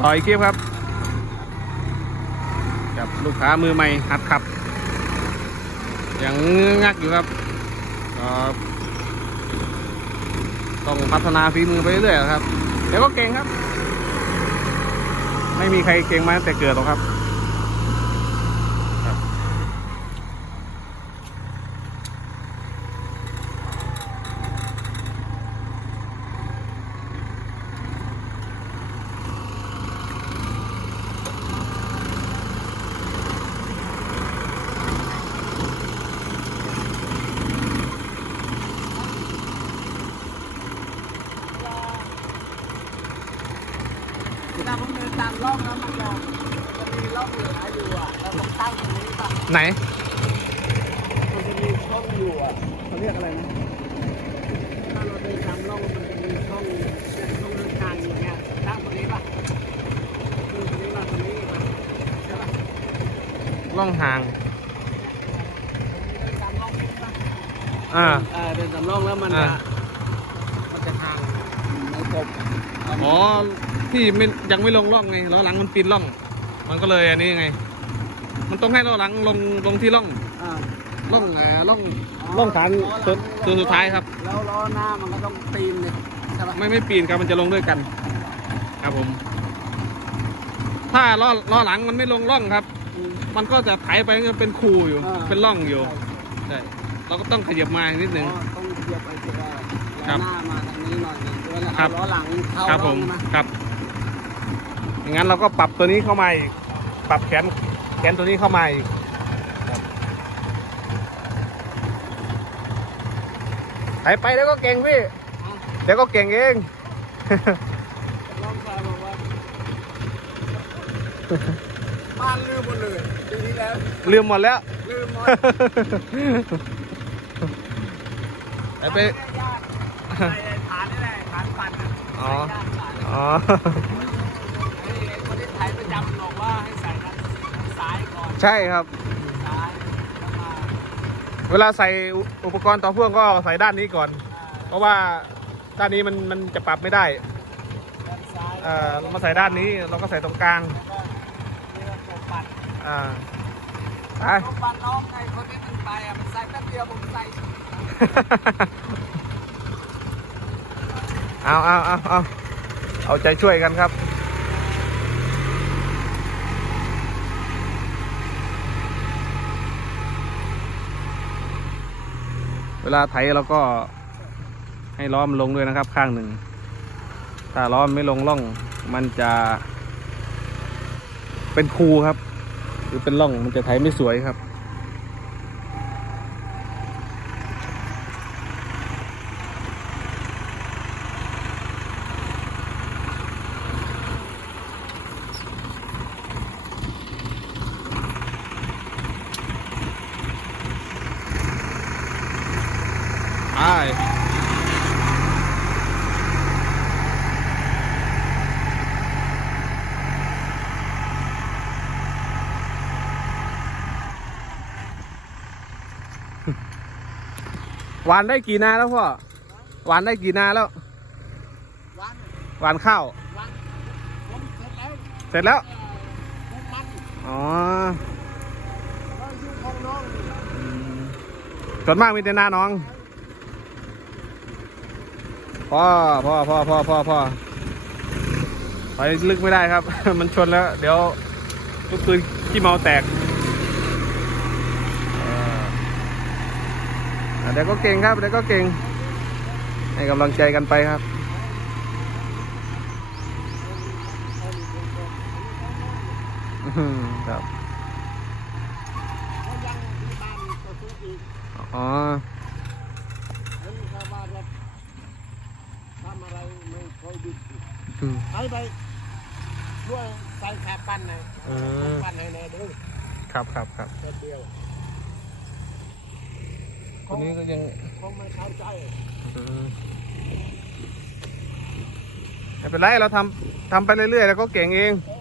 ต่ออีกคลิปครับกับลูกค้ามือใหม่หัดขับยังงักอยู่ครับก็ต้องพัฒนาฝีมือไปเรื่อยๆครับเดี๋ยวก็เก่งครับ ไม่มีใครเก่งมาแต่เกิดหรอกครับ เวลาผมเดินตามร่องแล้วมันจะจะมีร่องเหลืออยู่อะเราต้องตั้งตรงนี้ป่ะไหน มันจะมีช่องอยู่อะเขาเรียกอะไรนะถ้าเราเดินตามร่องมันจะมีช่องเนี่ยช่องเดินทางอย่างเงี้ยตั้งตรงนี้ป่ะคือตรงนี้มาตรงนี้มาใช่ป่ะล่องห่าง เดินตามร่องนี้ป่ะอ่า เออเดินตามร่องแล้วมันจะ อ่า มันจะทางใน กบอ๋อที่ไม่ยังไม่ลงร่องไงล้อหลังมันปีนร่อง มันก็เลยอันนี้ไง มันต้องให้ล้อหลังลงลงที่ร่องอ่าร่องเอ่อร่องร่องฐานตัวตัวสุดท้ายครับ แล้วล้อหน้ามันก็ต้องตีนเลยใช่ป่ะไม่ไม่ปีนครับมันจะลงด้วยกัน ครับผม ถ้าล้อล้อหลังมันไม่ลงร่องครับ อืม มันก็จะไถไปก็เป็นคูอยู่ อ่า เป็นร่องอยู่ใช่ใช่เราก็ต้องขยับมานิดนึง อ๋อต้องเหยียบไปเสียได้ ครัล้อบหน้ามาทางนี้หน่อยหนึงด้วยนะครับเอาล้อหลังเข้าครับผร่อมงนะ ครับอย่างนั้นเราก็ปรับตัวนี้เข้ามาอีกปรับแขนแขนตัวนี้เข้ามาอีกครับไถไปแล้วก็เก่งพี่เอา เดี๋ยวก็เก่งเองลองคายบอกว่าบ้านลืมหมดเลยปีที่แล้วลืมหมดแล้ว ลืมหมดไปไป ญาติใส่ ฐานนี่แหละฐานปั่นน่ะอ๋อใส่ญาติปั่นอ๋อไอ้ไอ้คนที่ไทยประจำบอกว่าให้ใส่ทางซ้ายก่อนใช่ครับ ซ้ายแล้วมาเวลาใส่อุปกรณ์ต่อพ่วงก็ใส่ด้านนี้ก่อน เพราะว่าด้านนี้มันมันจะปรับไม่ได้ ด้านซ้ายเอ่อเรามาใส่ด้านนี้เราก็ใส่ตรงกลาง แล้วก็นี่ก็ตัวปั่นอ่าไป ตัวปั่นน้องไอ้คนนี้มันไปอะมันใส่แป๊บเดียวผมใส่ เอาเอาเอาเอาเอาใจช่วยกันครับ เวลาไถเราก็ให้ล้อมลงด้วยนะครับข้างหนึ่ง ถ้าล้อมไม่ลงร่องมันจะเป็นคูครับ หรือเป็นร่องมันจะไถไม่สวยครับ ใช่หวานได้กี่นาแล้วพ่อหวานได้กี่นาแล้ววันหวานข้าวเสร็จแล้วอ๋อแล้วอยู่ของน้องนี่แหละอืมส่วนมากมีแต่หน้าน้อง พ่อพ่อพ่อพ่อพ่อพ่อไปลึกไม่ได้ครับ มันชนแล้ว เดี๋ยวลูกปืนขี้เมาแตกเดี๋ยวก็เก่งครับเดี๋ยวก็เก่ง ให้กำลังใจกันไปครับอื้อหือครับเขายังที่บ้านตัวซื้อก อ๋อ เห็นชาวบ้านว่าทำอะไรไม่ค่อยดีอืม ให้ไปช่วยใส่ขาปั้นหน่อยอืมปั้นให้แน่ดูครับครับครับแค่เดียวคนนี้ก็ยังคงไม่เข้าใจอืมไม่เป็นไรเราทำทำไปเรื่อยๆแล้วก็เก่งเอง เอ